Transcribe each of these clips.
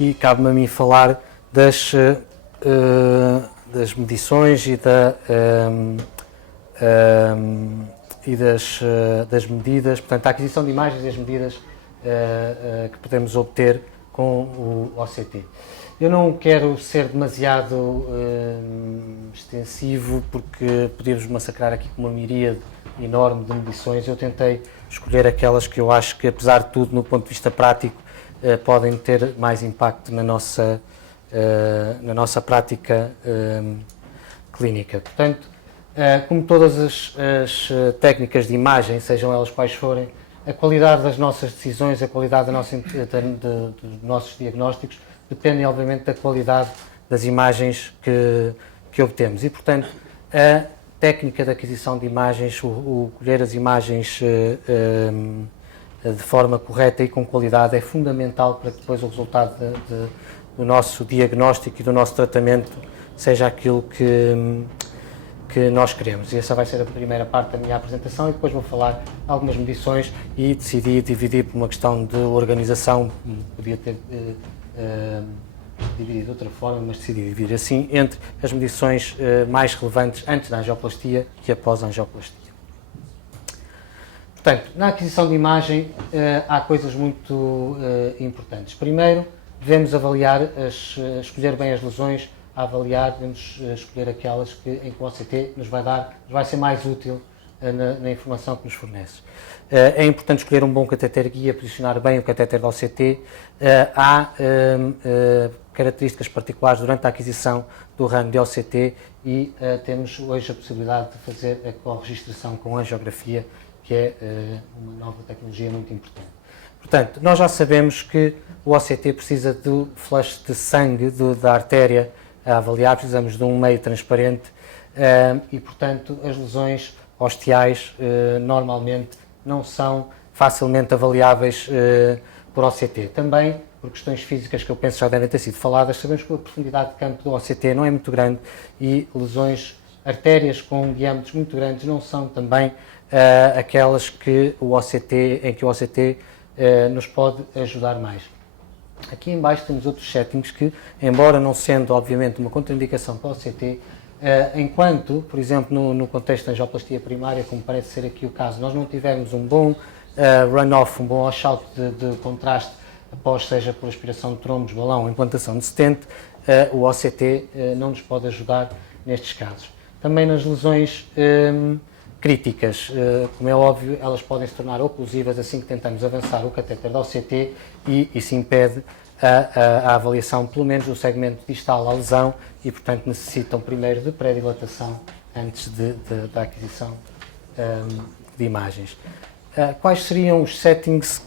e cabe-me a mim falar das medições e das medidas, portanto, a aquisição de imagens e as medidas que podemos obter com o OCT. Eu não quero ser demasiado extensivo, porque podíamos massacrar aqui com uma miríade enorme de medições. Eu tentei escolher aquelas que eu acho que, apesar de tudo, no ponto de vista prático, podem ter mais impacto na nossa prática clínica. Portanto, como todas as técnicas de imagem, sejam elas quais forem, a qualidade das nossas decisões, a qualidade dos nossos diagnósticos, depende, obviamente, da qualidade das imagens que obtemos. E, portanto, a técnica de aquisição de imagens, o colher as imagens de forma correta e com qualidade é fundamental para que depois o resultado do nosso diagnóstico e do nosso tratamento seja aquilo que nós queremos. E essa vai ser a primeira parte da minha apresentação, e depois vou falar algumas medições e decidi dividir por uma questão de organização, podia ter dividido de outra forma, mas decidi dividir assim, entre as medições mais relevantes antes da angioplastia e após a angioplastia. Portanto, na aquisição de imagem há coisas muito importantes. Primeiro, devemos avaliar, escolher bem as lesões, devemos escolher aquelas em que o OCT nos vai ser mais útil na informação que nos fornece. É importante escolher um bom catéter guia, posicionar bem o catéter da OCT. Há características particulares durante a aquisição do ramo de OCT e temos hoje a possibilidade de fazer a corregistração com angiografia, que é uma nova tecnologia muito importante. Portanto, nós já sabemos que o OCT precisa do flush de sangue da artéria a avaliar, precisamos de um meio transparente e, portanto, as lesões ostiais normalmente não são facilmente avaliáveis por OCT. Também, por questões físicas que eu penso já devem ter sido faladas, sabemos que a profundidade de campo do OCT não é muito grande e artérias com diâmetros muito grandes não são também aquelas em que o OCT nos pode ajudar mais. Aqui em baixo temos outros settings que, embora não sendo obviamente uma contraindicação para o OCT, enquanto, por exemplo, no contexto da angioplastia primária, como parece ser aqui o caso, nós não tivermos um bom runoff, um bom washout de contraste após, seja por aspiração de trombos, balão ou implantação de stent, o OCT não nos pode ajudar nestes casos. Também nas lesões críticas, como é óbvio, elas podem se tornar oclusivas assim que tentamos avançar o catéter da OCT e isso impede a avaliação, pelo menos do segmento distal à lesão, e, portanto, necessitam primeiro de pré-dilatação antes da aquisição de imagens. Quais seriam os settings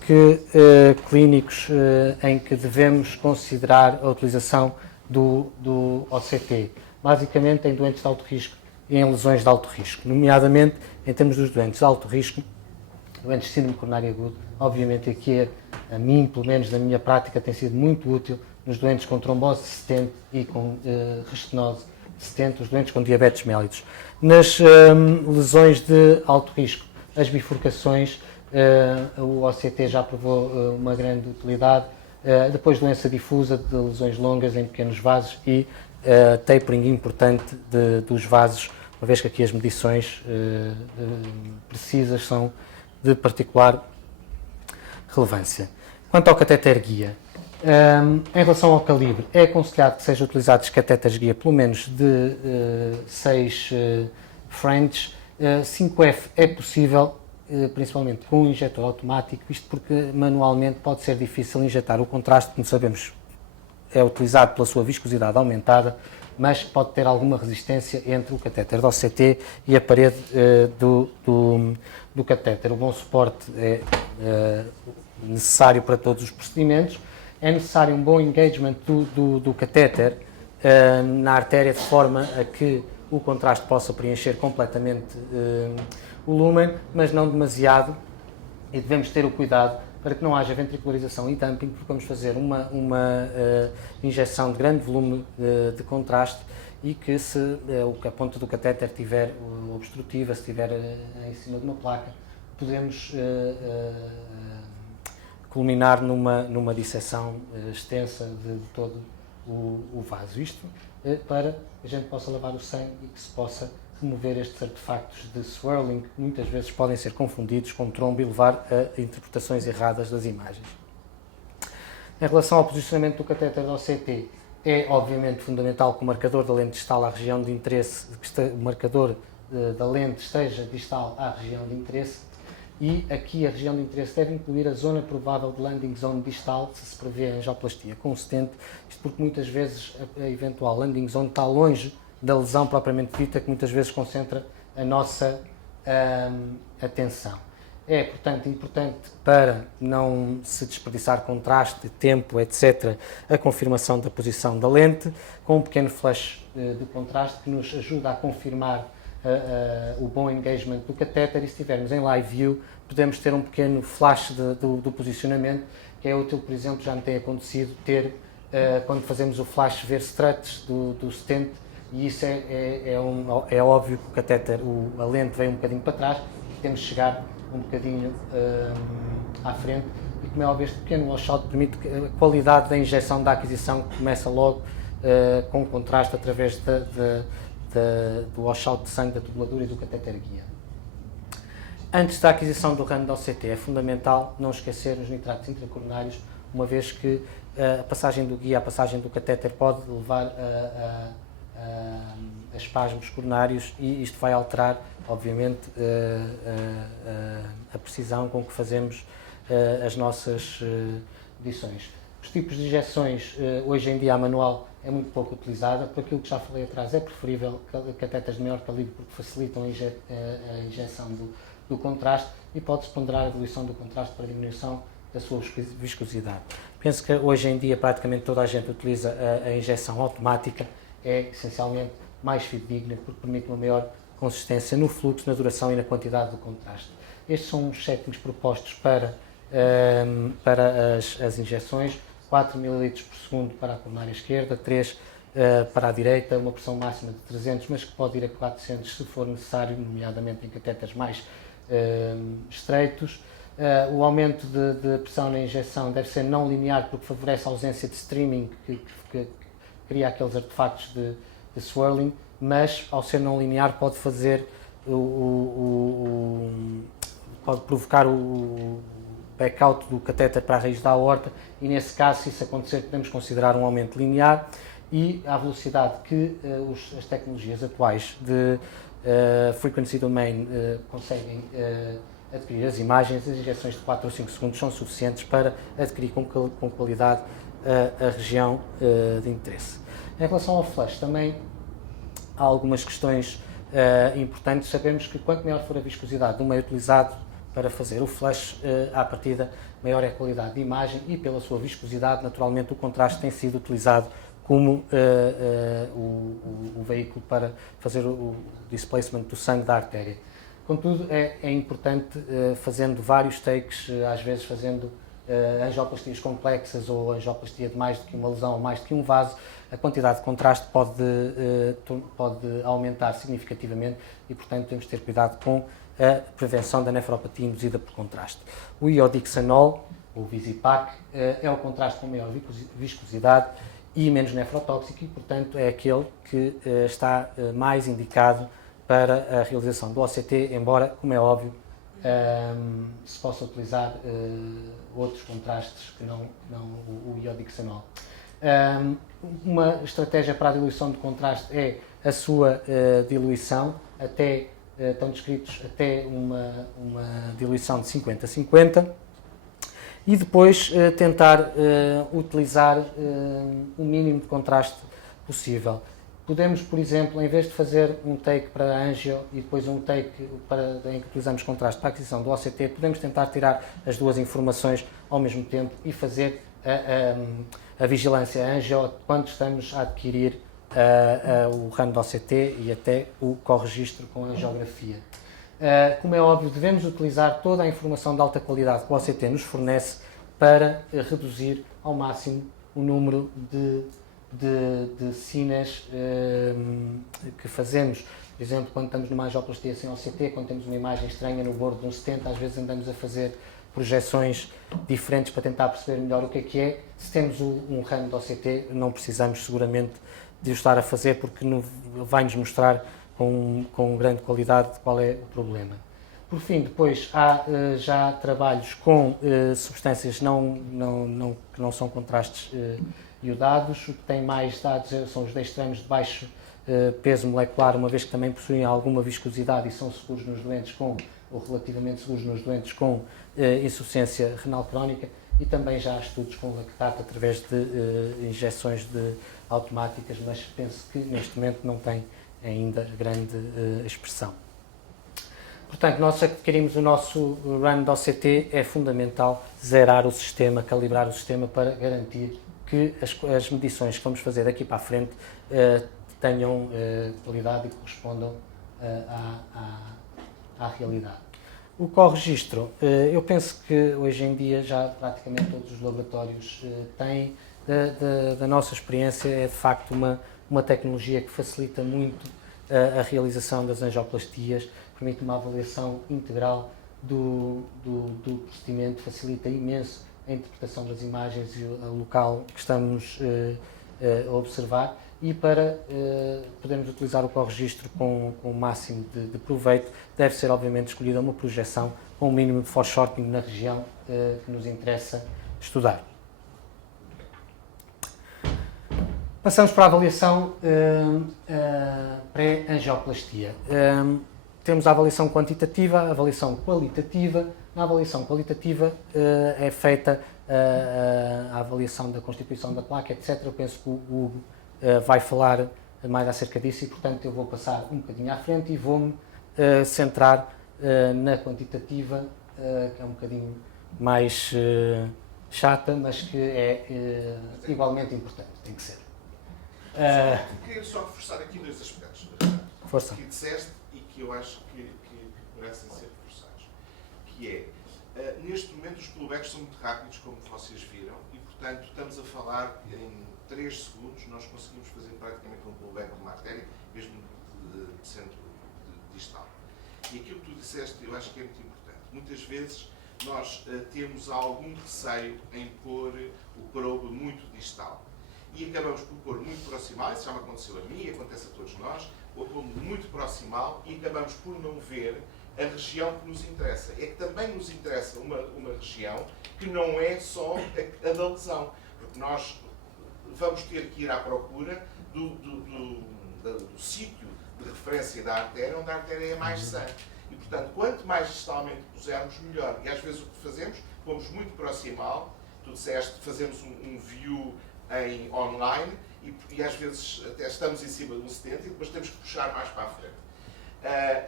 clínicos em que devemos considerar a utilização do OCT? Basicamente, em doentes de alto risco e em lesões de alto risco, nomeadamente em termos dos doentes de alto risco, doentes de síndrome coronária aguda. Obviamente aqui, a mim, pelo menos na minha prática, tem sido muito útil nos doentes com trombose de stent e com restenose de stent, os doentes com diabetes mellitus. Nas lesões de alto risco, as bifurcações, o OCT já provou uma grande utilidade, depois doença difusa de lesões longas em pequenos vasos e tapering importante dos vasos, uma vez que aqui as medições precisas são de particular relevância. Quanto ao catéter guia, em relação ao calibre, é aconselhado que sejam utilizados catéteres guia pelo menos de 6 French. 5F é possível, principalmente com um injetor automático, isto porque manualmente pode ser difícil injetar o contraste, como sabemos é utilizado pela sua viscosidade aumentada, mas pode ter alguma resistência entre o catéter do OCT e a parede do catéter. O bom suporte é necessário para todos os procedimentos. É necessário um bom engagement do catéter na artéria, de forma a que o contraste possa preencher completamente o lumen, mas não demasiado, e devemos ter o cuidado para que não haja ventricularização e dumping, porque vamos fazer uma injeção de grande volume de contraste e que, se a ponta do catéter estiver obstrutiva, se estiver em cima de uma placa, podemos culminar numa disseção extensa de todo o vaso. Isto para que a gente possa lavar o sangue e que se possa remover estes artefactos de swirling, que muitas vezes podem ser confundidos com trombo e levar a interpretações erradas das imagens. Em relação ao posicionamento do catéter da OCT, é obviamente fundamental que o marcador da lente distal à região de interesse, o marcador da lente esteja distal à região de interesse, e aqui a região de interesse deve incluir a zona provável de landing zone distal, se se prevê a angioplastia consistente, isto porque muitas vezes a eventual landing zone está longe da lesão propriamente dita, que muitas vezes concentra a nossa atenção. É, portanto, importante para não se desperdiçar contraste, tempo, etc., a confirmação da posição da lente, com um pequeno flash de contraste que nos ajuda a confirmar o bom engagement do catéter, e se estivermos em live view, podemos ter um pequeno flash do posicionamento, que é útil, por exemplo, já me tem acontecido ter, quando fazemos o flash, ver struts do stent, e isso é óbvio que o catéter, a lente vem um bocadinho para trás, e temos de chegar um bocadinho à frente, e como é óbvio, este pequeno washout permite que a qualidade da injeção, da aquisição, começa logo com contraste através do washout de sangue da tubuladura e do catéter guia. Antes da aquisição do ramo da OCT é fundamental não esquecer os nitratos intracoronários, uma vez que a passagem do guia, a passagem do catéter pode levar a espasmos coronários, e isto vai alterar, obviamente, a precisão com que fazemos as nossas medições. Os tipos de injeções, hoje em dia a manual é muito pouco utilizada, por aquilo que já falei atrás, é preferível catéteres de maior calibre porque facilitam a injeção do contraste, e pode-se ponderar a diluição do contraste para a diminuição da sua viscosidade. Penso que hoje em dia praticamente toda a gente utiliza a injeção automática, é essencialmente mais fidedigna porque permite uma maior consistência no fluxo, na duração e na quantidade do contraste. Estes são os settings propostos para as injeções: 4 ml por segundo para a coronária esquerda, 3 para a direita, uma pressão máxima de 300, mas que pode ir a 400 se for necessário, nomeadamente em catéteres mais estreitos. O aumento de pressão na injeção deve ser não linear porque favorece a ausência de streaming que cria aqueles artefactos de swirling, mas ao ser não linear pode fazer pode provocar o backout do catéter para a raiz da aorta, e nesse caso, se isso acontecer, podemos considerar um aumento linear, e à velocidade que as tecnologias atuais de frequency domain conseguem adquirir as imagens, as injeções de 4 ou 5 segundos são suficientes para adquirir com qualidade a região de interesse. Em relação ao flash, também há algumas questões importantes. Sabemos que quanto maior for a viscosidade do meio utilizado para fazer o flash, à partida, maior é a qualidade de imagem, e pela sua viscosidade, naturalmente, o contraste tem sido utilizado como o veículo para fazer o displacement do sangue da artéria. Contudo, é importante, fazendo vários takes, às vezes fazendo angioplastias complexas ou angioplastia de mais do que uma lesão ou mais do que um vaso, a quantidade de contraste pode aumentar significativamente, e, portanto, temos de ter cuidado com a prevenção da nefropatia induzida por contraste. O iodixanol, o Visipac, é o contraste com maior viscosidade e menos nefrotóxico, e, portanto, é aquele que está mais indicado para a realização do OCT, embora, como é óbvio, se possa utilizar outros contrastes que não o iodixanol. Uma estratégia para a diluição de contraste é a sua diluição, estão descritos até uma diluição de 50-50, e depois tentar utilizar o mínimo de contraste possível. Podemos, por exemplo, em vez de fazer um take para a angio e depois um take em que utilizamos contraste para a aquisição do OCT, podemos tentar tirar as duas informações ao mesmo tempo e fazer a vigilância angio quando estamos a adquirir o ramo do OCT e até o corregistro com a angiografia. Como é óbvio, devemos utilizar toda a informação de alta qualidade que o OCT nos fornece para reduzir ao máximo o número de cinas que fazemos. Por exemplo, quando estamos numa angioplastia sem OCT, quando temos uma imagem estranha no bordo de um stent, às vezes andamos a fazer projeções diferentes para tentar perceber melhor o que é. Se temos um ramo de OCT, não precisamos seguramente de o estar a fazer, porque vai-nos mostrar com grande qualidade qual é o problema. Por fim, depois há já trabalhos com substâncias que não são contrastes iodados. O que tem mais dados são os dextranos de baixo peso molecular, uma vez que também possuem alguma viscosidade e são seguros nos doentes ou relativamente seguros nos doentes com insuficiência renal crónica, e também já há estudos com lactato através de injeções automáticas, mas penso que neste momento não tem ainda grande expressão. Portanto, nós adquirimos o nosso run de OCT, é fundamental zerar o sistema, calibrar o sistema para garantir que as medições que vamos fazer daqui para a frente tenham qualidade e correspondam à realidade. O corregistro, eu penso que hoje em dia já praticamente todos os laboratórios têm. Da nossa experiência, é de facto uma tecnologia que facilita muito a realização das angioplastias, permite uma avaliação integral do procedimento, facilita imenso a interpretação das imagens e o local que estamos a observar, e para podermos utilizar o corregistro com o máximo de proveito, deve ser obviamente escolhida uma projeção com o mínimo de foreshortening na região que nos interessa estudar. Passamos para a avaliação pré-angioplastia. Temos a avaliação quantitativa, a avaliação qualitativa. Na avaliação qualitativa é feita a avaliação da constituição da placa, etc. Eu penso que o Hugo vai falar mais acerca disso e, portanto, eu vou passar um bocadinho à frente e vou-me centrar na quantitativa, que é um bocadinho mais chata, mas que é igualmente importante, tem que ser. Queria só reforçar aqui dois aspectos Força. que disseste e que eu acho que merecem ser reforçados. Que é, neste momento os pullbacks são muito rápidos, como vocês viram, e portanto estamos a falar em 3 segundos, nós conseguimos fazer praticamente um pullback de uma artéria, mesmo de centro distal. E aquilo que tu disseste eu acho que é muito importante. Muitas vezes nós temos algum receio em pôr o probe muito distal. E acabamos por pôr muito proximal, isso já me aconteceu a mim, acontece a todos nós, ou pôr muito proximal e acabamos por não ver a região que nos interessa. É que também nos interessa uma região que não é só a da lesão, porque nós vamos ter que ir à procura do sítio de referência da artéria, onde a artéria é mais sã. E, portanto, quanto mais distalmente pusermos, melhor. E às vezes o que fazemos, pomos muito proximal, tu disseste, fazemos um view online e às vezes até estamos em cima de um 70 e depois temos que puxar mais para a frente.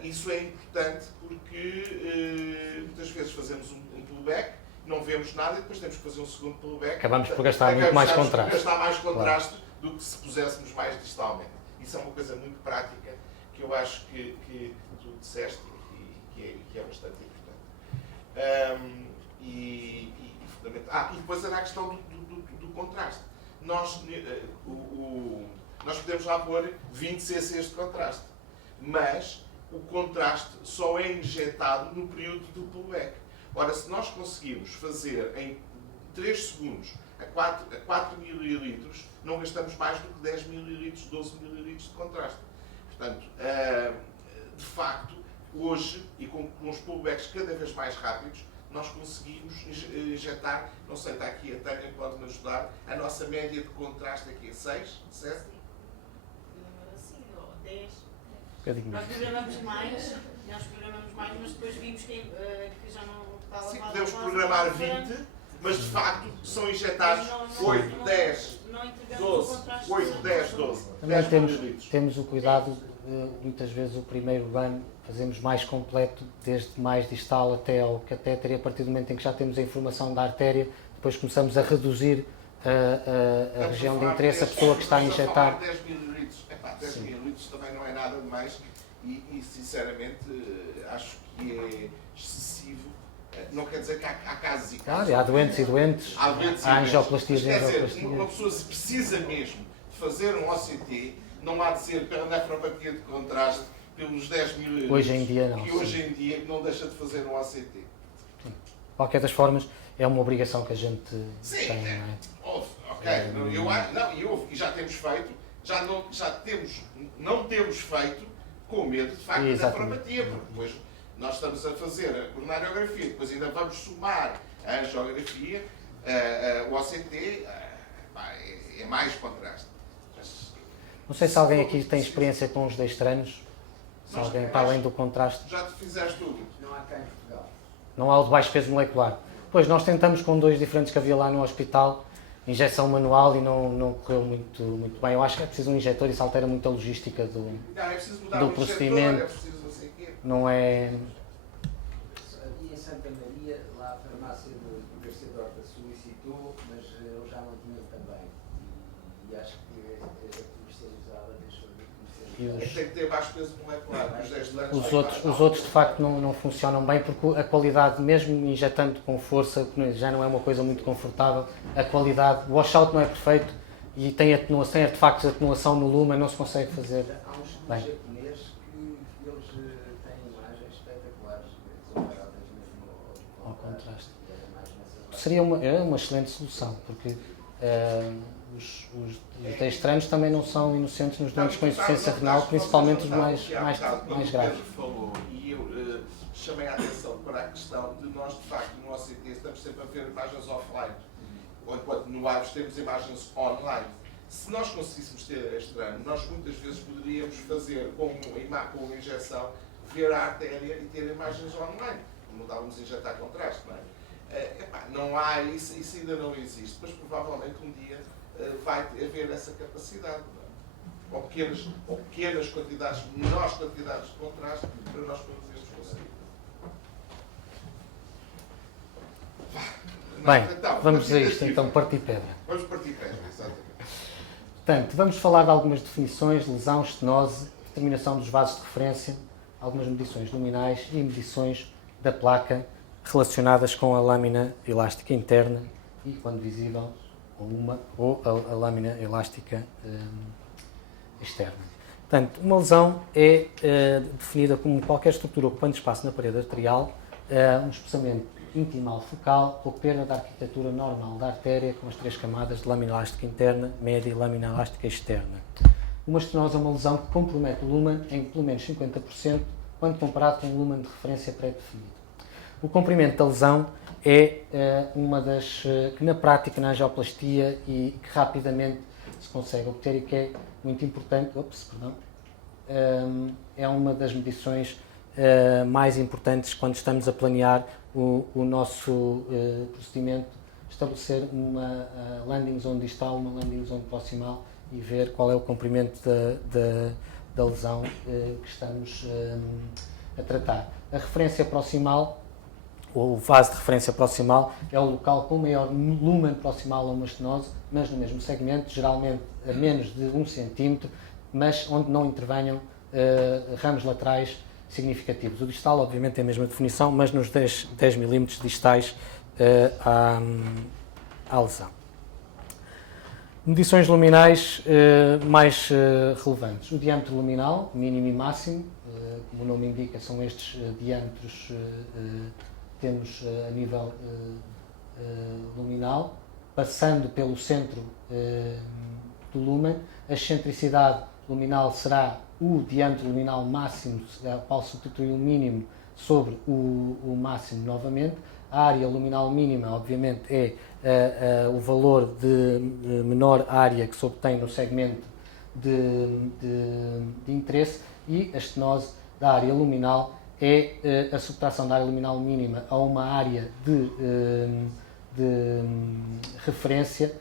Isso é importante porque muitas vezes fazemos um pullback, não vemos nada e depois temos que fazer um segundo pullback. Acabamos por gastar muito mais contraste. Gastar mais contraste do que se puséssemos mais distalmente. Isso é uma coisa muito prática que eu acho que tu disseste e que é bastante importante. E depois era a questão do contraste. Nós podemos lá pôr 20 cc's de contraste, mas o contraste só é injetado no período do pullback. Ora, se nós conseguirmos fazer em 3 segundos a 4 ml, não gastamos mais do que 10 ml, 12 ml de contraste. Portanto, de facto, hoje, e com os pullbacks cada vez mais rápidos, nós conseguimos injetar, não sei, está aqui a Tânia que pode me ajudar, a nossa média de contraste aqui é 6, disseste? Sim, 10. Nós programamos mais, mas depois vimos que já não estava... Sim, podemos programar 20, mas de facto são injetados 8, 10, 12, 8, 10, 12. Também temos o cuidado, muitas vezes o primeiro run fazemos mais completo, desde mais distal até ao catéter, e a partir do momento em que já temos a informação da artéria, depois começamos a reduzir a região de interesse, a pessoa que está a injetar. 10 ml, 10 ml também não é nada demais e sinceramente acho que é excessivo. Não quer dizer que há casos e casos. Claro, há doentes e doentes, há angioplastias e angioplastias. Quer dizer, uma pessoa se precisa mesmo de fazer um OCT, não há de ser pela nefropatia de contraste, pelos 10 mil hoje em dia não. que hoje em dia não deixa de fazer um OCT. qualquer das formas, é uma obrigação que a gente Sim, tem, não é? houve, ok. E já temos feito, não temos feito com medo de facto da Exatamente. formatia, porque depois nós estamos a fazer a coronariografia, depois ainda vamos somar a angiografia, o OCT, é mais contraste. Mas, Não sei se alguém aqui tem experiência com os dextranos, se Nós- alguém, para além do contraste, já te fizeste tudo. Não há cá em Portugal. não há o de baixo peso molecular. Pois, nós tentamos com 2 diferentes que havia lá no hospital, injeção manual, e não correu muito bem. Eu acho que é preciso um injetor e isso altera muito a logística do... Não, é preciso mudar Do o injetor, procedimento. é preciso não sei o quê. Não é... Havia em Santa Maria, lá a farmácia do Garcia de Horta solicitou, mas eu já não tinha também. E acho que a comercializada deixou de E comercializar. os- Tem que ter baixo peso molecular, os 10 anos. Os outros de facto não funcionam bem porque a qualidade, mesmo injetando com força, que já não é uma coisa muito confortável, a qualidade, o washout não é perfeito e tem artefactos de atenuação no lumen, não se consegue fazer. Há um estudo Bem. japonês que eles têm imagens espetaculares, comparadas mesmo Ao contraste. E era mais nessas bases. Seria uma excelente solução, porque os dextranos também não são inocentes nos doentes com insuficiência renal, principalmente os mais graves. Pedro falou, e eu chamei a atenção para a questão de nós, de facto, no OCT estamos sempre a ver imagens offline, enquanto no AVES temos imagens online. Se nós conseguíssemos ter dextrano, nós muitas vezes poderíamos fazer com uma injeção, ver a artéria e ter imagens online. Não estávamos a injetar contraste, não é? Não há isso ainda não existe, mas provavelmente um dia vai haver essa capacidade, não é? ou pequenas quantidades, menores quantidades de contraste para nós podermos conseguir. Bem, Então, vamos a partir isto daqui. então, partir pedra. Vamos partir pedra, exatamente. Portanto, vamos falar de algumas definições, lesão, estenose, determinação dos vasos de referência, algumas medições luminais e medições da placa relacionadas com a lâmina elástica interna e, quando visível, ou a lâmina elástica externa. Portanto, uma lesão é definida como qualquer estrutura ocupando espaço na parede arterial, um espessamento intimal focal ou perda da arquitetura normal da artéria com as 3 camadas de lâmina elástica interna, média e lâmina elástica externa. Uma estenose é uma lesão que compromete o lumen em pelo menos 50% quando comparado com um lumen de referência pré-definido. O comprimento da lesão é uma das que na prática, na angioplastia e que rapidamente se consegue obter e que é muito importante, é uma das medições mais importantes quando estamos a planear o nosso procedimento, estabelecer uma landing zone distal, uma landing zone proximal e ver qual é o comprimento da lesão que estamos a tratar. A referência proximal, ou o vaso de referência proximal, é o local com maior lumen proximal a uma estenose, mas no mesmo segmento, geralmente a menos de 1 cm, mas onde não intervenham ramos laterais significativos. O distal, obviamente, é a mesma definição, mas nos 10 mm distais à lesão. Medições luminais mais relevantes. O diâmetro luminal, mínimo e máximo, como o nome indica, são estes diâmetros que temos a nível luminal, passando pelo centro do lumen. A excentricidade luminal será o diâmetro luminal máximo, ao qual substitui o mínimo sobre o máximo novamente. A área luminal mínima, obviamente, é o valor de menor área que se obtém no segmento de interesse, e a estenose da área luminal é a subtração da área luminal mínima a uma área de referência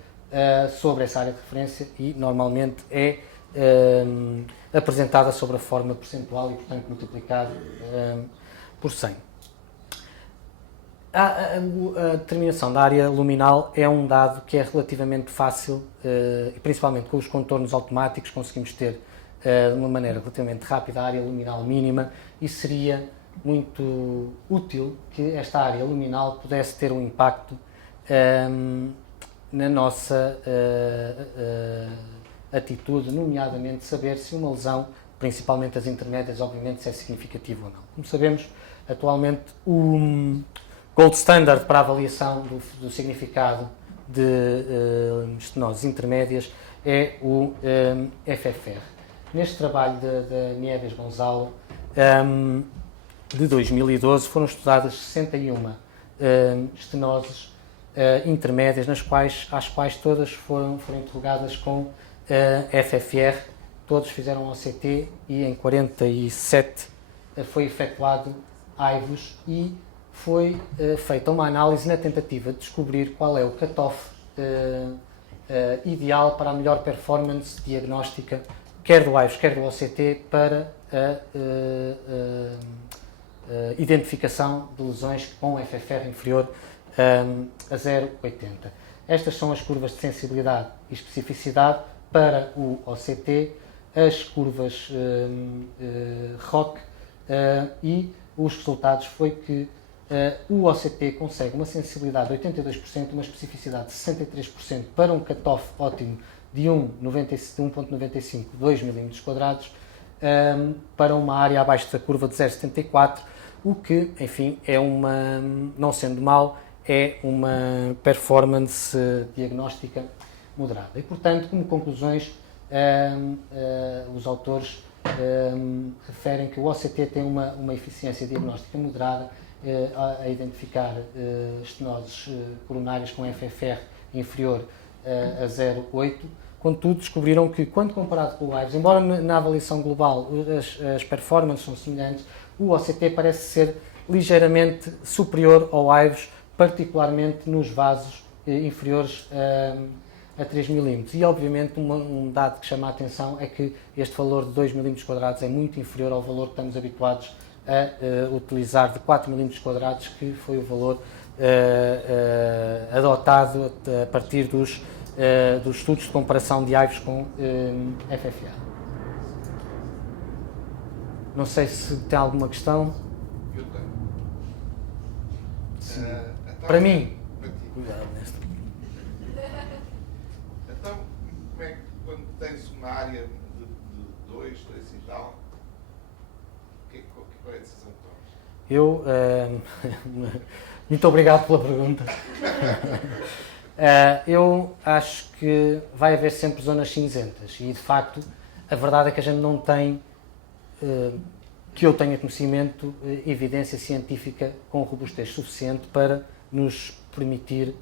sobre essa área de referência e normalmente é apresentada sobre a forma percentual e, portanto, multiplicado por 100. A determinação da área luminal é um dado que é relativamente fácil e principalmente com os contornos automáticos conseguimos ter de uma maneira relativamente rápida a área luminal mínima e seria muito útil que esta área luminal pudesse ter um impacto na nossa atitude, nomeadamente saber se uma lesão, principalmente as intermédias, obviamente, se é significativa ou não. Como sabemos, atualmente o gold standard para a avaliação do significado de estenoses intermédias é o FFR. Neste trabalho da Nieves Gonzalo, de 2012, foram estudadas 61 estenoses intermédias, às quais todas foram interrogadas com FFR, todos fizeram OCT e em 47 foi efetuado AIVOS e foi feita uma análise na tentativa de descobrir qual é o cutoff ideal para a melhor performance diagnóstica, quer do AIVOS, quer do OCT, para a identificação de lesões com FFR inferior a 0,80. Estas são as curvas de sensibilidade e especificidade para o OCT, as curvas ROC, e os resultados foi que o OCT consegue uma sensibilidade de 82%, uma especificidade de 63% para um cutoff ótimo de 1,95, 2 mm², para uma área abaixo da curva de 0,74, o que, enfim, é não sendo mau, é uma performance diagnóstica moderada. E, portanto, como conclusões, os autores referem que o OCT tem uma eficiência diagnóstica moderada a identificar estenoses coronárias com FFR inferior a 0,8. Contudo, descobriram que, quando comparado com o AIVOS, embora na avaliação global as performances são semelhantes, o OCT parece ser ligeiramente superior ao AIVOS, particularmente nos vasos inferiores a 3 mm. E, obviamente, um dado que chama a atenção é que este valor de 2 mm² é muito inferior ao valor que estamos habituados a utilizar de 4 mm², que foi o valor adotado a partir dos estudos de comparação de AIVOS com FFA. Não sei se tem alguma questão. Eu tenho. Então, Para mim. Para ti. Cuidado nesta. Então, como é que quando tens uma área de 2 e tal, qual é a decisão que tomas? Muito obrigado pela pergunta. Eu acho que vai haver sempre zonas cinzentas e, de facto, a verdade é que a gente não tem, que eu tenha conhecimento, evidência científica com robustez suficiente para nos permitir,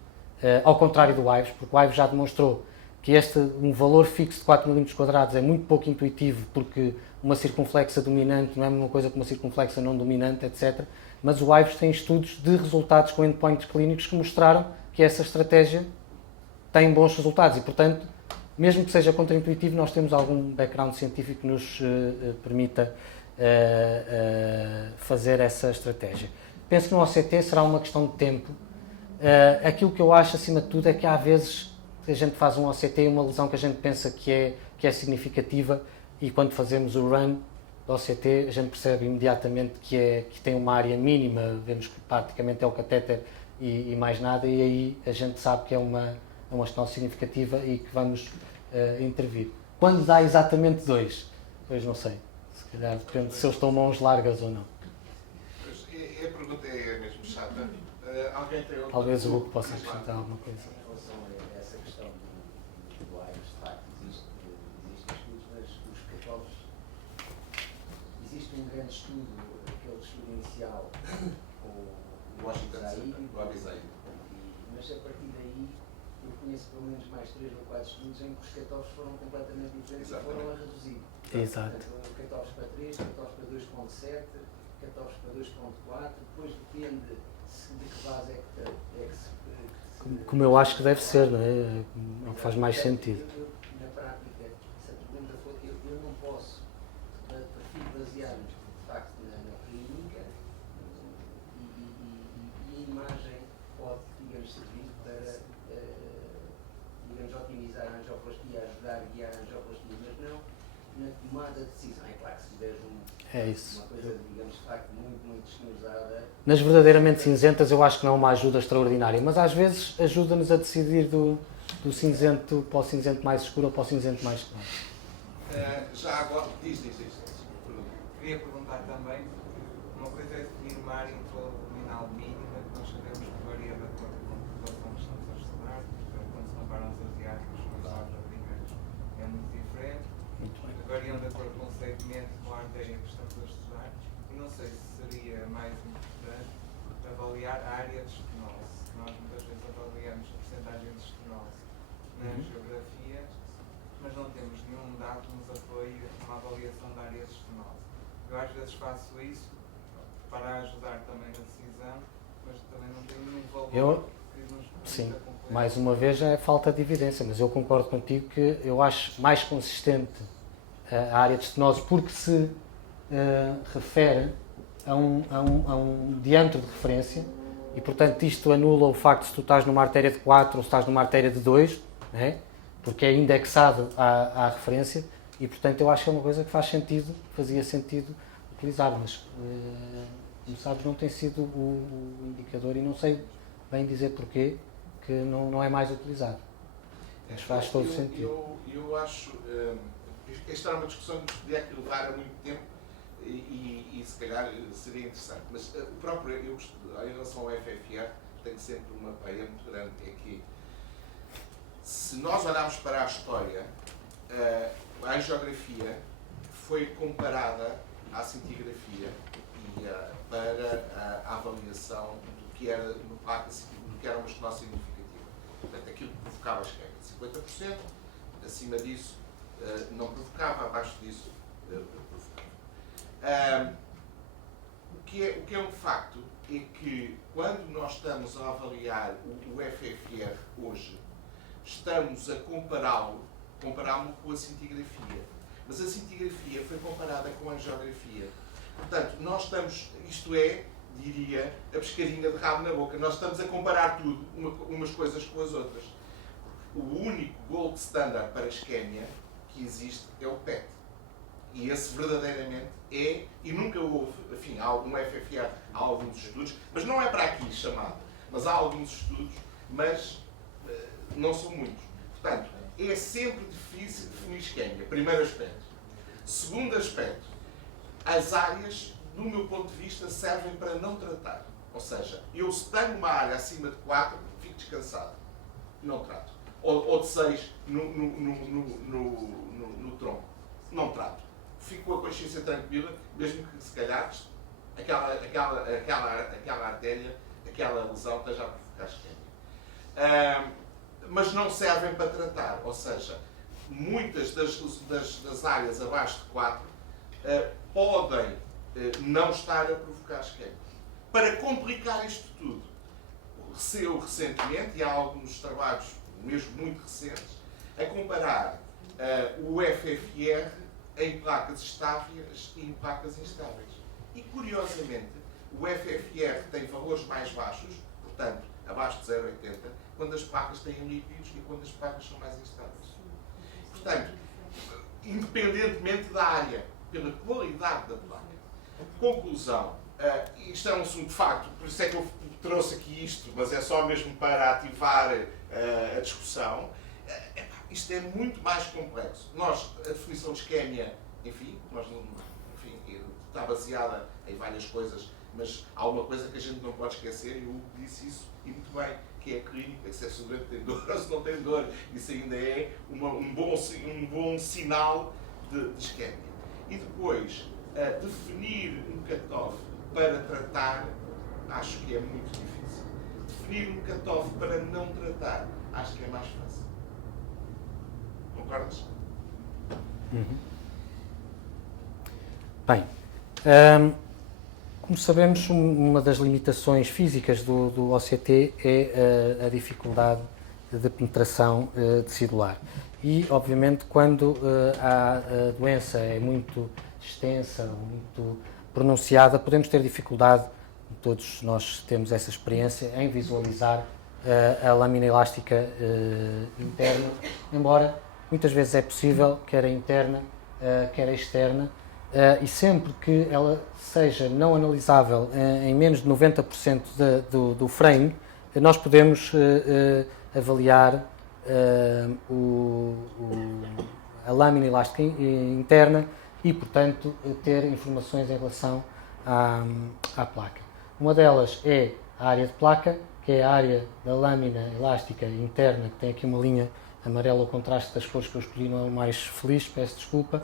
ao contrário do AIVOS, porque o AIVOS já demonstrou que um valor fixo de 4 mm² é muito pouco intuitivo, porque uma circunflexa dominante não é a mesma coisa que uma circunflexa não dominante, etc. Mas o AIVOS tem estudos de resultados com endpoints clínicos que mostraram que essa estratégia tem bons resultados e, portanto, mesmo que seja contraintuitivo, nós temos algum background científico que nos permita fazer essa estratégia. Penso que no OCT será uma questão de tempo. Aquilo que eu acho, acima de tudo, é que há vezes a gente faz um OCT e uma lesão que a gente pensa que é significativa e quando fazemos o run do OCT a gente percebe imediatamente que tem uma área mínima, vemos que praticamente é o catéter e mais nada, e aí a gente sabe que é uma estenose significativa e que vamos intervir. Quando dá exatamente 2? Pois não sei, se calhar depende se eu estou mãos largas ou não. A pergunta é mesmo chata. Alguém tem outra? Talvez o Hugo possa acrescentar alguma coisa. Em relação a essa questão do AIVOS, de facto, existem estudos, mas os cutoffs, existe um grande estudo, aquele estudo inicial com o Abizaí, mas a partir daí eu conheço pelo menos mais 3 ou 4 estudos em que os cutoffs foram completamente diferentes e foram a reduzir. Exato. Portanto, cutoffs para 3, cutoffs para 2.7, cutoffs para 2.4, depois depende de que base é que se... Como eu acho que deve ser, não é? É o que faz mais sentido. Na prática, se a pergunta for, eu não posso, prefiro basear-me de facto na clínica e a imagem pode, digamos, servir para, digamos, otimizar a angioplastia, ajudar a guiar a angioplastia, mas não na tomada de decisão. É claro que se tiveres uma coisa, digamos, de facto muito desnusada. Nas verdadeiramente cinzentas eu acho que não é uma ajuda extraordinária, mas às vezes ajuda-nos a decidir do cinzento para o cinzento mais escuro ou para o cinzento mais claro. Já agora, diz. Queria perguntar também, uma coisa é definir uma área intraabdominal mínima, que nós sabemos segmento com a artéria que estamos a estudar, e não sei se seria mais importante avaliar a área de estenose. Nós muitas vezes avaliamos a percentagem de estenose na geografia, mas não temos nenhum dado que nos apoie uma avaliação da área de estenose. Eu às vezes faço isso para ajudar também na decisão, mas também não tenho nenhum valor que nos permita concluir. Mais uma vez é falta de evidência, mas eu concordo contigo que eu acho mais consistente a área de estenose porque se refere a um diâmetro de referência e, portanto, isto anula o facto de se tu estás numa artéria de 4 ou se estás numa artéria de 2, né? Porque é indexado à referência e, portanto, eu acho que é uma coisa que fazia sentido utilizar, mas, como sabes, não tem sido o indicador e não sei bem dizer porquê que não é mais utilizado. Mas faz todo sentido. Eu acho. Esta era uma discussão que nos podia aqui levar há muito tempo e se calhar seria interessante. Mas o próprio, em relação ao FFR, tenho sempre uma peia muito grande, é que se nós olharmos para a história, a geografia foi comparada à cintigrafia e para a avaliação do que era no placa, do que era uma estenose significativa. Portanto, aquilo que provocava a esquerda, 50%, acima disso não provocava, abaixo disso provocava. O que é um facto é que quando nós estamos a avaliar o FFR hoje, estamos a compará-lo com a cintigrafia. Mas a cintigrafia foi comparada com a geografia. Portanto, nós estamos, isto é, diria, a pescadinha de rabo na boca. Nós estamos a comparar tudo, umas coisas com as outras. O único gold standard para a isquémia que existe é o PET. E esse verdadeiramente é, e nunca houve, enfim, há algum FFR, há alguns estudos, mas não é para aqui chamado, mas há alguns estudos, mas não são muitos. Portanto, é sempre difícil definir isquémia, primeiro aspecto. Segundo aspecto, as áreas, do meu ponto de vista, servem para não tratar. Ou seja, eu se tenho uma área acima de 4, fico descansado. Não trato. Ou de 6 no tronco. Não trato. Fico com a consciência tranquila, mesmo que se calhar aquela artéria, aquela lesão esteja a provocar isquémia. Mas não servem para tratar. Ou seja, muitas das áreas abaixo de 4 podem não estar a provocar isquémia. Para complicar isto tudo, eu recentemente, e há alguns trabalhos mesmo muito recentes, a comparar o FFR em placas estáveis e em placas instáveis. E, curiosamente, o FFR tem valores mais baixos, portanto, abaixo de 0,80, quando as placas têm lípidos e quando as placas são mais instáveis. Portanto, independentemente da área, pela qualidade da placa. Conclusão, isto é um assunto de facto, por isso é que eu trouxe aqui isto, mas é só mesmo para ativar a discussão. Isto é muito mais complexo. A definição de isquémia, enfim, está baseada em várias coisas, mas há uma coisa que a gente não pode esquecer, e o Hugo disse isso, e muito bem, que é a clínica, se é doente tem dor ou se não tem dor. Isso ainda é um bom sinal de isquémia. E depois, definir um cutoff para tratar, acho que é muito difícil. Definir um cutoff para não tratar, acho que é mais fácil. Concordas? Bem, como sabemos, uma das limitações físicas do OCT é a dificuldade de penetração tecidular. E, obviamente, quando a doença é muito extensa, muito pronunciada, podemos ter dificuldade, todos nós temos essa experiência, em visualizar a lâmina elástica interna, embora muitas vezes é possível, quer a interna, quer a externa, e sempre que ela seja não analisável em menos de 90% do frame, nós podemos avaliar a lâmina elástica interna e, portanto, ter informações em relação à placa. Uma delas é a área de placa, que é a área da lâmina elástica interna, que tem aqui uma linha amarela, o contraste das cores que eu escolhi não é o mais feliz, peço desculpa,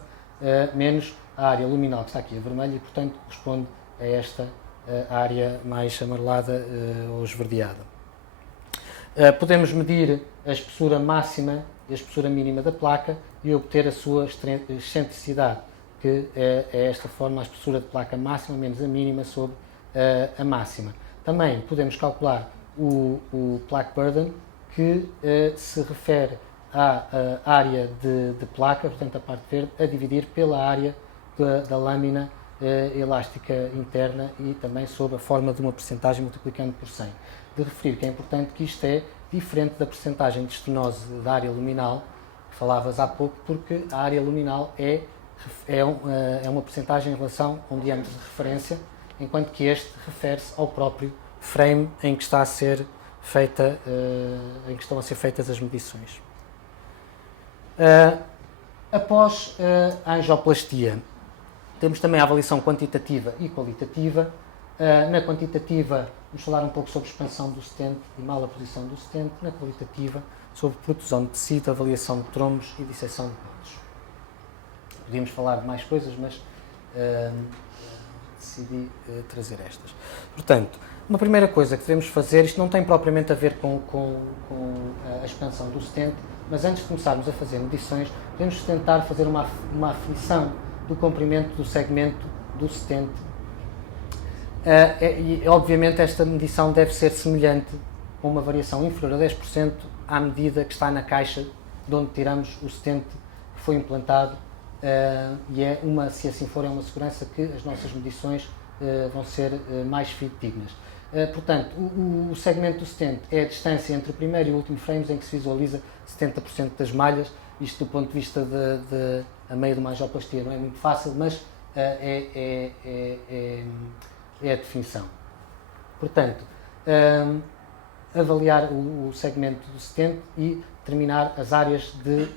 menos a área luminal que está aqui a vermelha e, portanto, corresponde a esta área mais amarelada ou esverdeada. Podemos medir a espessura máxima e a espessura mínima da placa e obter a sua excentricidade, que é esta forma, a espessura de placa máxima menos a mínima sobre a máxima. Também podemos calcular o plaque burden, que se refere à área de placa, portanto a parte verde, a dividir pela área da lâmina elástica interna e também sob a forma de uma percentagem multiplicando por 100. De referir que é importante que isto é diferente da percentagem de estenose da área luminal, que falavas há pouco, porque a área luminal é uma percentagem em relação a um diâmetro de referência, enquanto que este refere-se ao próprio frame em que estão a ser feitas as medições. Após a angioplastia, temos também a avaliação quantitativa e qualitativa. Na quantitativa, vamos falar um pouco sobre expansão do stent e malaposição do stent. Na qualitativa, sobre protusão de tecido, avaliação de trombos e dissecção de pontos. Podíamos falar de mais coisas, mas decidi trazer estas. Portanto, uma primeira coisa que devemos fazer, isto não tem propriamente a ver com a expansão do stent, mas antes de começarmos a fazer medições, podemos tentar fazer uma aflição do comprimento do segmento do stent. E, obviamente, esta medição deve ser semelhante, com uma variação inferior a 10%, à medida que está na caixa de onde tiramos o stent que foi implantado, e se assim for, é uma segurança que as nossas medições vão ser mais fidedignas. Portanto, o segmento do stent é a distância entre o primeiro e o último frames em que se visualiza 70% das malhas. Isto, do ponto de vista a meio de uma angioplastia, não é muito fácil, mas é a definição. Portanto, avaliar o segmento do stent e determinar as áreas de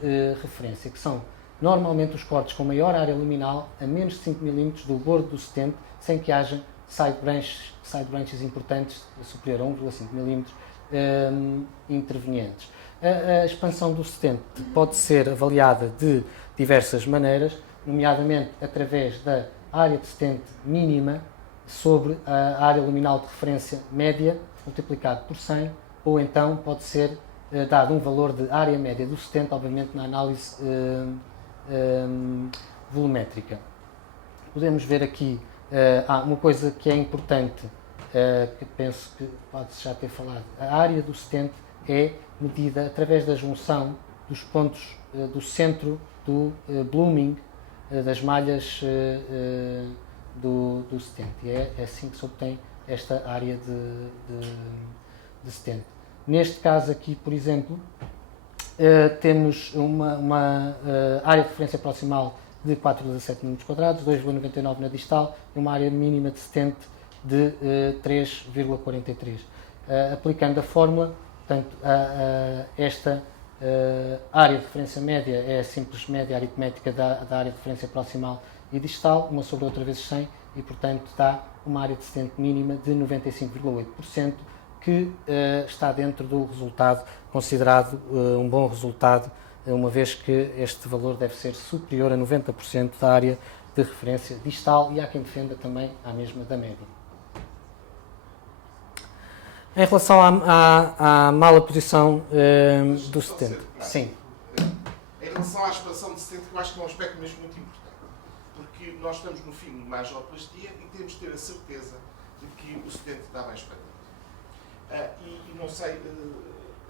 referência, que são normalmente os cortes com maior área luminal a menos de 5 mm do bordo do stent, sem que haja side branches importantes, superior a 1,5 mm, intervenientes. A expansão do stent pode ser avaliada de diversas maneiras, nomeadamente através da área de stent mínima sobre a área luminal de referência média, multiplicado por 100, ou então pode ser dado um valor de área média do stent, obviamente na análise volumétrica. Podemos ver aqui uma coisa que é importante, que penso que pode-se já ter falado. A área do stent é medida através da junção dos pontos do centro do blooming das malhas do stent. E é assim que se obtém esta área de stent. Neste caso aqui, por exemplo, temos uma área de referência proximal de 4,7 mm², 2,99 na distal e uma área mínima de stent de 3,43. Aplicando a fórmula, portanto, esta área de referência média é a simples média aritmética da área de referência proximal e distal, uma sobre outra vezes 100, e portanto dá uma área de stent mínima de 95,8%, que está dentro do resultado, considerado um bom resultado, uma vez que este valor deve ser superior a 90% da área de referência distal, e há quem defenda também a mesma da média. Em relação à mala posição do stent. Sim. Em relação à expansão de stent, eu acho que é um aspecto mesmo muito importante, porque nós estamos no fim de uma angioplastia e temos de ter a certeza de que o stent está bem expandido. E não sei,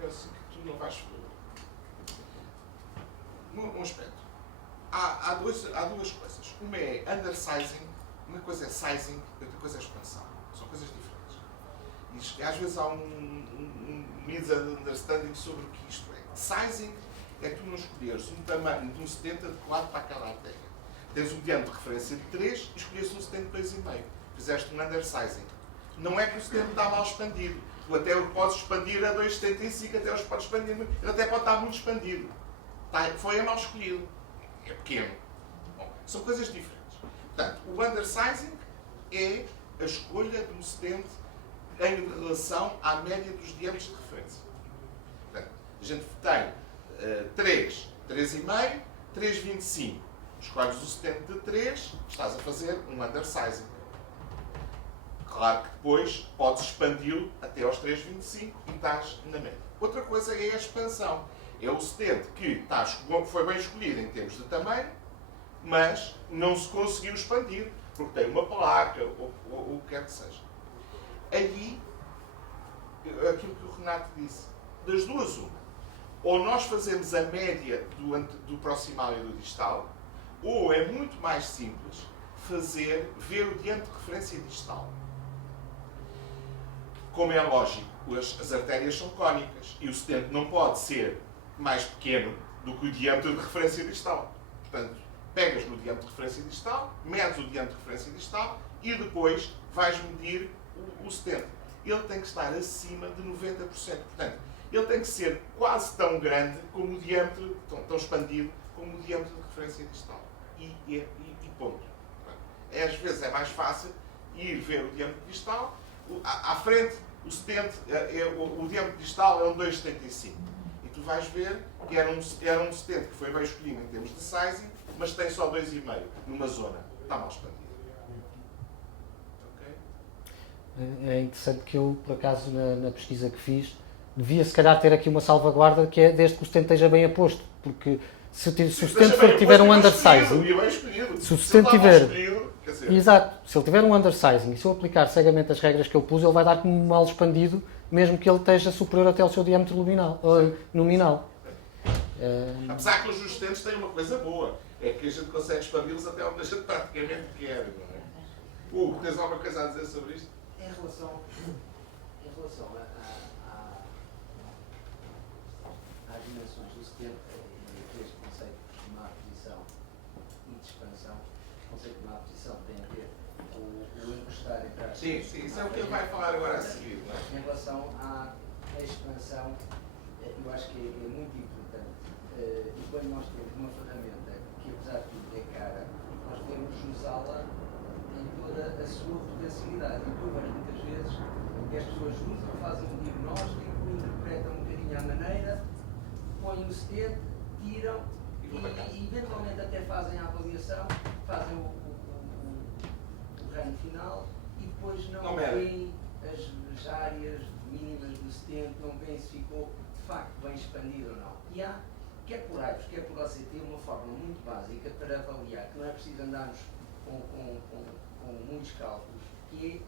penso que tu não vais... Um aspecto. Há duas coisas. Uma é undersizing, uma coisa é sizing, outra coisa é expansão. São coisas diferentes. E às vezes há um misunderstanding sobre o que isto é. Sizing é tu não escolheres um tamanho de um stent adequado para aquela artéria. Tens um diâmetro de referência de 3 e escolhes um stent de 2,5. Fizeste um undersizing. Não é que o stent está mal expandido. Tu até o podes expandir a 2,75, até os podes expandir, ele até pode estar muito expandido. Foi mal escolhido. É pequeno. Bom, são coisas diferentes. Portanto, o undersizing é a escolha de um stent em relação à média dos diâmetros de referência. Portanto, a gente tem 3, 3,5, 3,25. Escolhes o stent de 3, estás a fazer um undersizing. Claro que depois podes expandi-lo até aos 3,25 e estás na média. Outra coisa é a expansão. É o stent que foi bem escolhido em termos de tamanho, mas não se conseguiu expandir, porque tem uma placa, ou o que quer que seja. Aí, aquilo que o Renato disse, das duas uma. Ou nós fazemos a média do proximal e do distal, ou é muito mais simples ver o diâmetro de referência distal. Como é lógico, as artérias são cónicas e o stent não pode ser mais pequeno do que o diâmetro de referência distal. Portanto, pegas no diâmetro de referência distal, medes o diâmetro de referência distal e depois vais medir o stent. Ele tem que estar acima de 90%. Portanto, ele tem que ser quase tão grande como o diâmetro, tão expandido como o diâmetro de referência distal. E ponto. Portanto, às vezes é mais fácil ir ver o diâmetro distal. À frente, o stent, o diâmetro distal é um 2,75. E tu vais ver que era um stent que foi bem escolhido em termos de sizing, mas tem só 2,5 numa zona. Está mal expandido. Okay? É interessante que eu, por acaso, na pesquisa que fiz, devia se calhar ter aqui uma salvaguarda, que é desde que o stent esteja bem aposto. Porque se o stent tiver um undersizing, se o stent tiver... Exato, se ele tiver um undersizing e se eu aplicar cegamente as regras que eu pus, ele vai dar como mal expandido, mesmo que ele esteja superior até ao seu diâmetro nominal. Apesar que os stents têm uma coisa boa, é que a gente consegue expandi-los até onde a gente praticamente quer, não é? Tens alguma coisa a dizer sobre isto? Em relação às dimensões do stent, este conceito de má posição e de expansão, o conceito de má posição tem a ver com o encostar entre as... Sim, isso é o que ele vai falar agora a seguir. Não é? Em relação à expansão, eu acho que é muito importante. E quando nós temos uma ferramenta que, apesar de tudo, é cara, nós devemos usá-la em toda a sua potencialidade. E o que eu vejo muitas vezes é que as pessoas usam, fazem um diagnóstico, interpretam um bocadinho à maneira, põem o stent, tiram e eventualmente até fazem a avaliação, fazem o ramo final e depois não veem as áreas mínimas do stent, não veem se ficou de facto bem expandido ou não. E há, quer por AIVS, quer por OCT, uma forma muito básica para avaliar, que não é preciso andarmos com muitos cálculos, que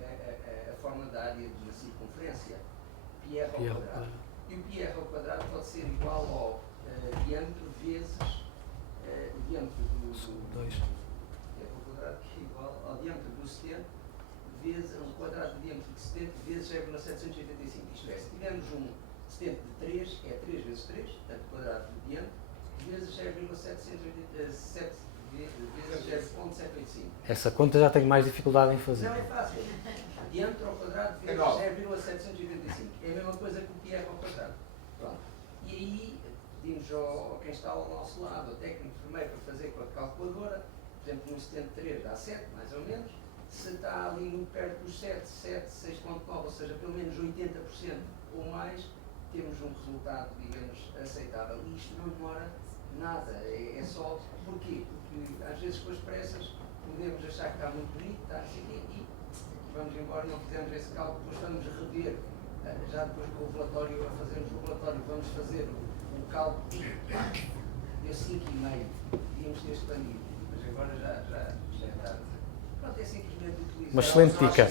é a forma da área de circunferência, πr ao quadrado. E o πr ao quadrado pode ser igual ao diâmetro vezes o diâmetro do ao quadrado, que é igual ao diâmetro do stent vezes o quadrado do diâmetro de stent vezes 0,785. Isto é, se tivermos um stent de 3, é 3 vezes 3, portanto o quadrado do diâmetro, vezes 0,785. Essa conta já tenho mais dificuldade em fazer. Não é fácil. Diâmetro ao quadrado vezes 0,785. É a mesma coisa que o πr ao quadrado. Pronto. E aí pedimos a quem está ao nosso lado, ao técnico enfermeiro, para fazer com a calculadora. Por exemplo, no 73 dá 7, mais ou menos. Se está ali muito perto dos 7, 6.9, ou seja, pelo menos 80% ou mais, temos um resultado, digamos, aceitável. E isto não demora nada. É só... Porquê? Porque às vezes com as pressas podemos achar que está muito bonito, está assim, e vamos embora, não fizemos esse cálculo, depois vamos rever, já depois com o relatório, a fazermos o relatório, vamos fazer o cálculo, deu 5,5, devíamos ter expandido, mas agora já é tarde. Pronto, é simplesmente utilizar... Uma excelente dica.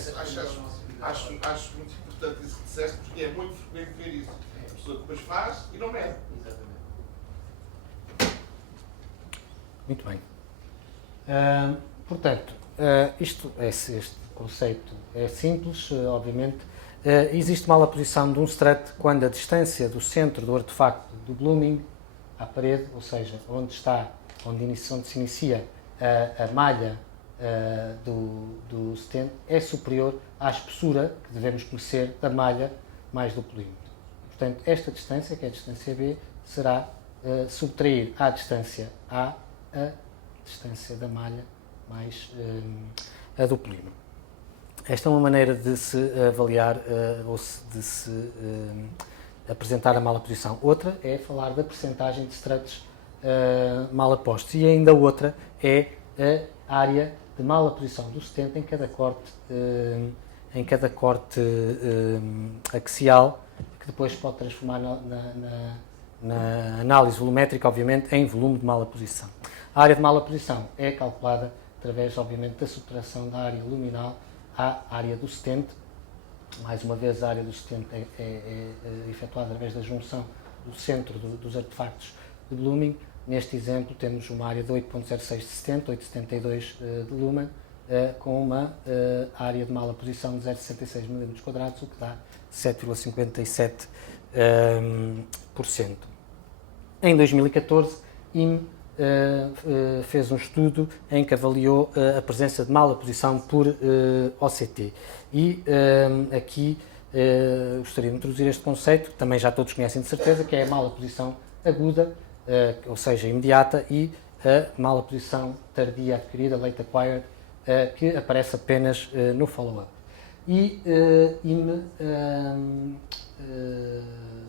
Acho muito importante isso que disseste, porque é muito frequente ver isso. A pessoa depois faz e não mede. Exatamente. Muito bem. Portanto, este conceito é simples, obviamente. Existe mala posição de um strut quando a distância do centro do artefacto do blooming à parede, ou seja, onde se inicia a malha do stent, é superior à espessura que devemos conhecer da malha mais do polímetro. Portanto, esta distância, que é a distância B, será subtrair à distância A a distância da malha mais a do polímetro. Esta é uma maneira de se avaliar ou de se apresentar a mala posição. Outra é falar da percentagem de struts mal apostos. E ainda outra é a área de mala posição do sustento em cada corte axial, que depois se pode transformar na análise volumétrica, obviamente, em volume de mala posição. A área de mala posição é calculada através, obviamente, da subtração da área luminal à área do sustento. Mais uma vez, a área do sustento é efetuada através da junção do centro dos artefactos de Blooming. Neste exemplo, temos uma área de 8.06 de sustento, 8,72 de lumen, com uma área de mala posição de 0,66 mm², o que dá 7,57%. Em 2014, IM fez um estudo em que avaliou a presença de mala posição por OCT. E aqui gostaria de introduzir este conceito, que também já todos conhecem de certeza, que é a mala posição aguda, ou seja, imediata, e a mala posição tardia adquirida, late acquired, que aparece apenas no follow-up. E IM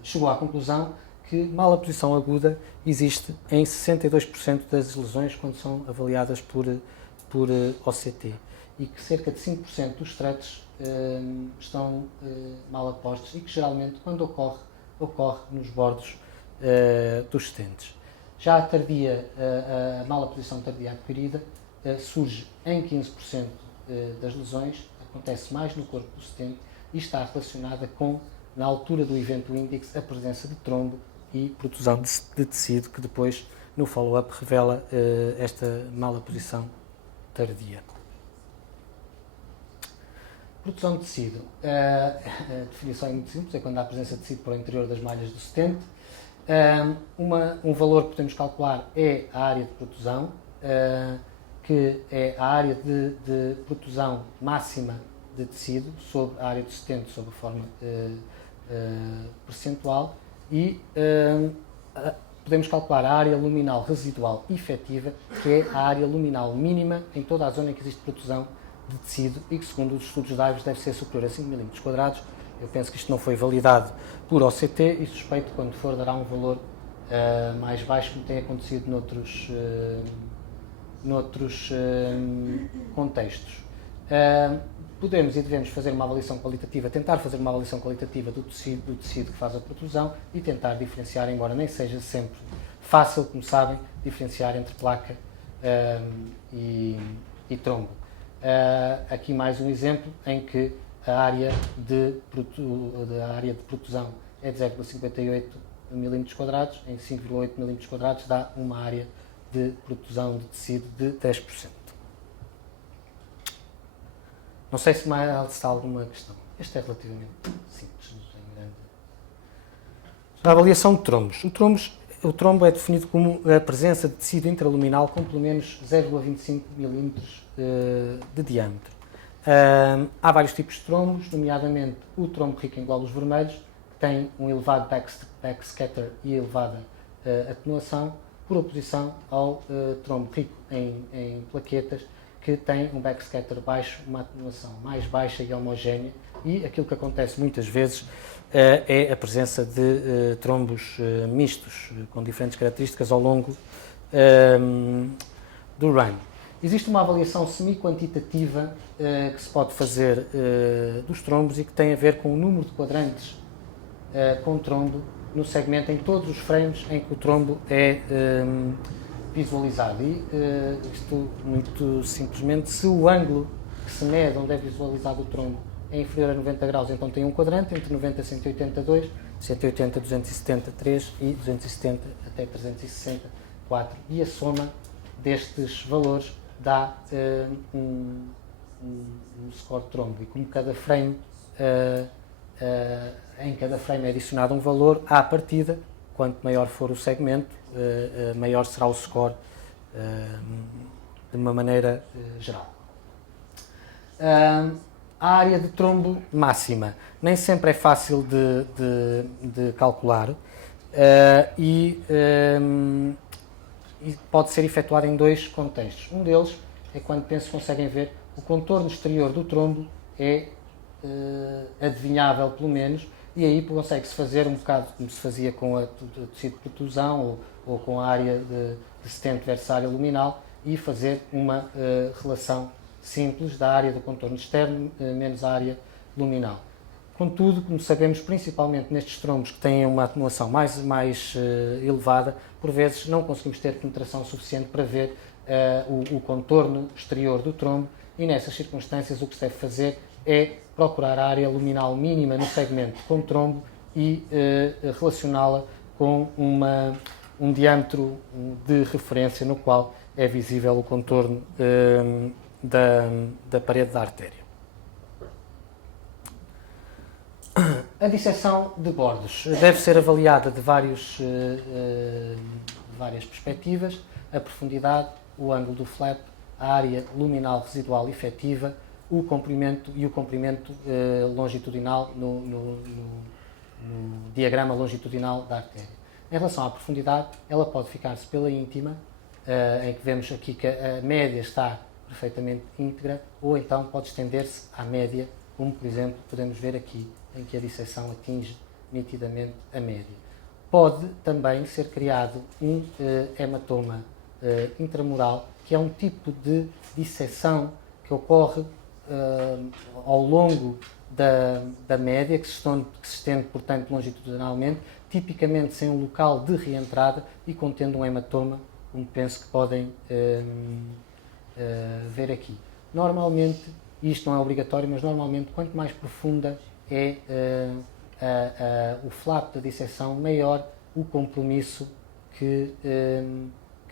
chegou à conclusão que mala posição aguda existe em 62% das lesões quando são avaliadas por OCT, e que cerca de 5% dos struts estão mal apostos e que geralmente, quando ocorre nos bordos dos stents. Já a mala posição tardia adquirida surge em 15% das lesões, acontece mais no corpo do stent e está relacionada com, na altura do evento índice, a presença de trombo e protusão de tecido, que depois, no follow-up, revela esta mala posição tardia. Protusão de tecido. A definição é muito simples, é quando há presença de tecido para o interior das malhas do stent. Um valor que podemos calcular é a área de protusão, que é a área de protusão máxima de tecido sobre a área do stent, sob a forma percentual, e podemos calcular a área luminal residual efetiva, que é a área luminal mínima em toda a zona em que existe protusão de tecido e que, segundo os estudos da IVES, deve ser superior a 5 mm². Eu penso que isto não foi validado por OCT e suspeito que, quando for, dará um valor mais baixo, como tem acontecido noutros contextos. Podemos e devemos fazer uma avaliação qualitativa, tentar fazer uma avaliação qualitativa do tecido que faz a protusão e tentar diferenciar, embora nem seja sempre fácil, como sabem, diferenciar entre placa e trombo. Aqui mais um exemplo em que a área de protusão é de 0,58 mm², em 5,8 mm² dá uma área de protusão de tecido de 10%. Não sei se mais há alguma questão. Este é relativamente simples. Não tem grande... A avaliação de trombos. O trombo é definido como a presença de tecido intraluminal com pelo menos 0,25 mm de diâmetro. Há vários tipos de trombos, nomeadamente o trombo rico em glóbulos vermelhos, que tem um elevado backscatter e elevada atenuação, por oposição ao trombo rico em plaquetas, que tem um backscatter baixo, uma atenuação mais baixa e homogénea, e aquilo que acontece muitas vezes é a presença de trombos mistos, com diferentes características ao longo do run. Existe uma avaliação semi-quantitativa que se pode fazer dos trombos e que tem a ver com o número de quadrantes com trombo no segmento, em todos os frames em que o trombo é visualizado. E isto, muito simplesmente, se o ângulo que se mede onde é visualizado o trombo é inferior a 90 graus, então tem um quadrante entre 90 e 180, 2, 180 a 270, 3 e 270 até 360, 4. E a soma destes valores dá um score de trombo. E como cada frame, em cada frame é adicionado um valor, à partida, quanto maior for o segmento, maior será o score de uma maneira geral. A área de trombo máxima nem sempre é fácil de calcular e pode ser efetuada em dois contextos. Um deles é quando penso que conseguem ver o contorno exterior do trombo é adivinhável, pelo menos, e aí consegue-se fazer um bocado como se fazia com o tecido de protusão ou com a área de stent versus a área luminal e fazer uma relação simples da área do contorno externo menos a área luminal. Contudo, como sabemos, principalmente nestes trombos que têm uma atenuação mais elevada, por vezes não conseguimos ter penetração suficiente para ver o contorno exterior do trombo e nessas circunstâncias o que se deve fazer é procurar a área luminal mínima no segmento com trombo e relacioná-la com um diâmetro de referência no qual é visível o contorno da parede da artéria. A disseção de bordos deve ser avaliada de várias perspectivas: a profundidade, o ângulo do flap, a área luminal residual efetiva, o comprimento longitudinal no diagrama longitudinal da artéria. Em relação à profundidade, ela pode ficar-se pela íntima, em que vemos aqui que a média está perfeitamente íntegra, ou então pode estender-se à média, como por exemplo podemos ver aqui, em que a disseção atinge nitidamente a média. Pode também ser criado um hematoma intramural, que é um tipo de disseção que ocorre ao longo da média, que se estende, portanto, longitudinalmente, tipicamente sem um local de reentrada e contendo um hematoma, como penso que podem ver aqui. Normalmente, isto não é obrigatório, mas normalmente quanto mais profunda é o flap da disseção, maior o compromisso que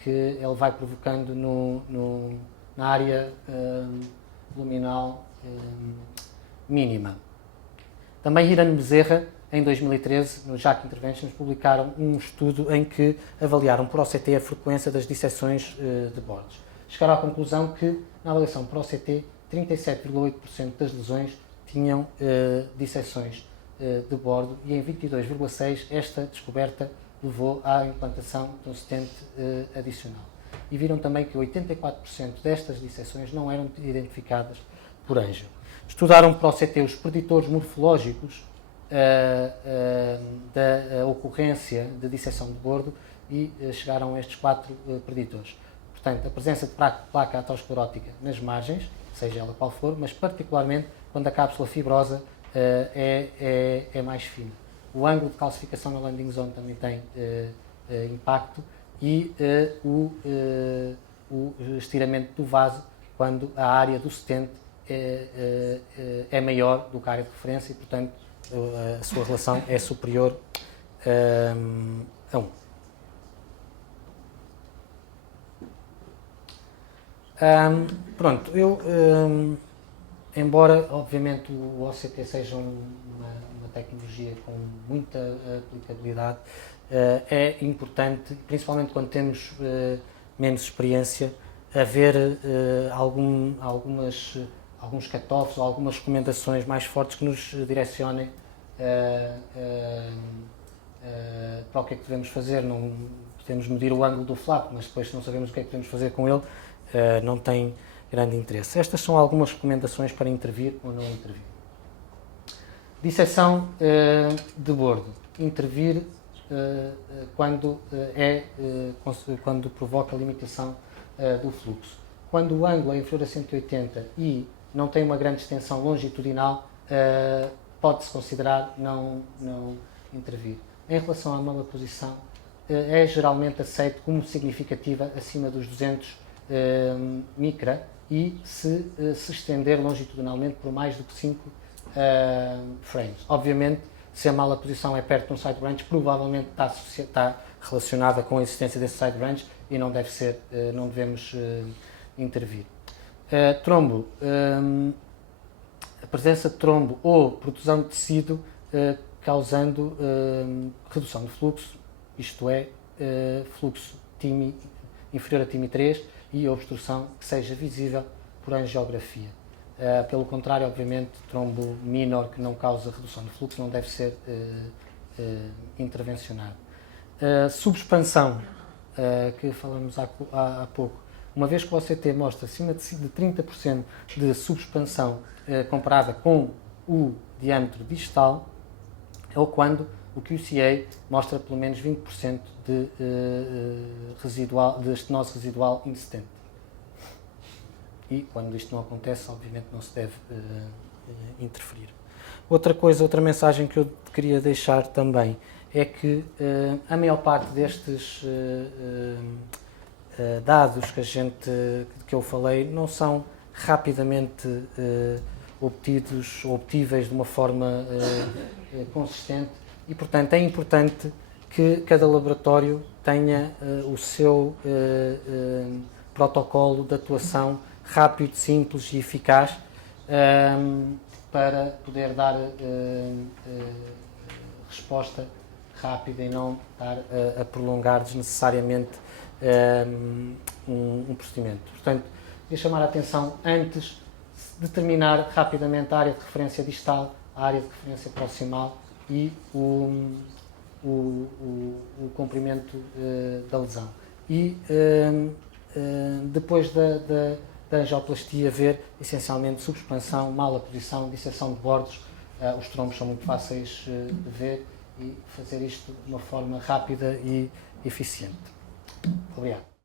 ele vai provocando na área luminal mínima. Também Hiran Bezerra, em 2013, no JACC Interventions, publicaram um estudo em que avaliaram por OCT a frequência das disseções de bordos. Chegaram à conclusão que, na avaliação por OCT, 37,8% das lesões tinham disseções de bordo e em 22,6% esta descoberta levou à implantação de um stent adicional. E viram também que 84% destas disseções não eram identificadas por ângios. Estudaram por OCT os preditores morfológicos da ocorrência de disseção de bordo e chegaram a estes 4 preditores. Portanto, a presença de placa aterosclerótica nas margens, seja ela qual for, mas particularmente quando a cápsula fibrosa é mais fina. O ângulo de calcificação na landing zone também tem impacto e o estiramento do vaso quando a área do stent é maior do que a área de referência e, portanto, a sua relação é superior a 1. Pronto, embora obviamente o OCT seja uma tecnologia com muita aplicabilidade, é importante, principalmente quando temos menos experiência, haver alguns cut-offs ou algumas recomendações mais fortes que nos direcionem para o que é que devemos fazer. Não podemos medir o ângulo do flap, mas depois se não sabemos o que é que podemos fazer com ele, não tem grande interesse. Estas são algumas recomendações para intervir ou não intervir. Disseção de bordo. Intervir quando provoca limitação do fluxo. Quando o ângulo é inferior a 180 e não tem uma grande extensão longitudinal, pode-se considerar não intervir. Em relação à malaposição, é geralmente aceito como significativa acima dos 200 micra e se estender longitudinalmente por mais do que 5 frames. Obviamente, se a malaposição é perto de um side branch, provavelmente está relacionada com a existência desse side branch e não devemos intervir. Trombo. A presença de trombo ou protusão de tecido causando redução de fluxo, isto é, fluxo inferior a TIMI 3 e obstrução que seja visível por angiografia. Pelo contrário, obviamente, trombo minor que não causa redução de fluxo não deve ser intervencionado. Subexpansão, que falamos há pouco. Uma vez que o OCT mostra acima de 30% de subexpansão comparada com o diâmetro distal, ou quando o QCA mostra pelo menos 20% de estenose residual incidente. E quando isto não acontece, obviamente não se deve interferir. Outra mensagem que eu queria deixar também é que a maior parte destes dados que eu falei não são rapidamente obtíveis de uma forma consistente e, portanto, é importante que cada laboratório tenha o seu protocolo de atuação rápido, simples e eficaz para poder dar resposta rápida e não estar a prolongar desnecessariamente um procedimento. Portanto, queria chamar a atenção antes de determinar rapidamente a área de referência distal, a área de referência proximal e o comprimento da lesão. E depois da angioplastia, ver essencialmente subexpansão, mala posição, disseção de bordos. Os trombos são muito fáceis de ver e fazer isto de uma forma rápida e eficiente. Obrigado.